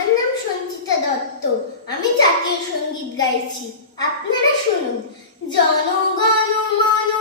আমার নাম সঞ্চিতা দত্ত। আমি জাতীয় সঙ্গীত গাইছি। আপনারা শুনুন। জনগণ মন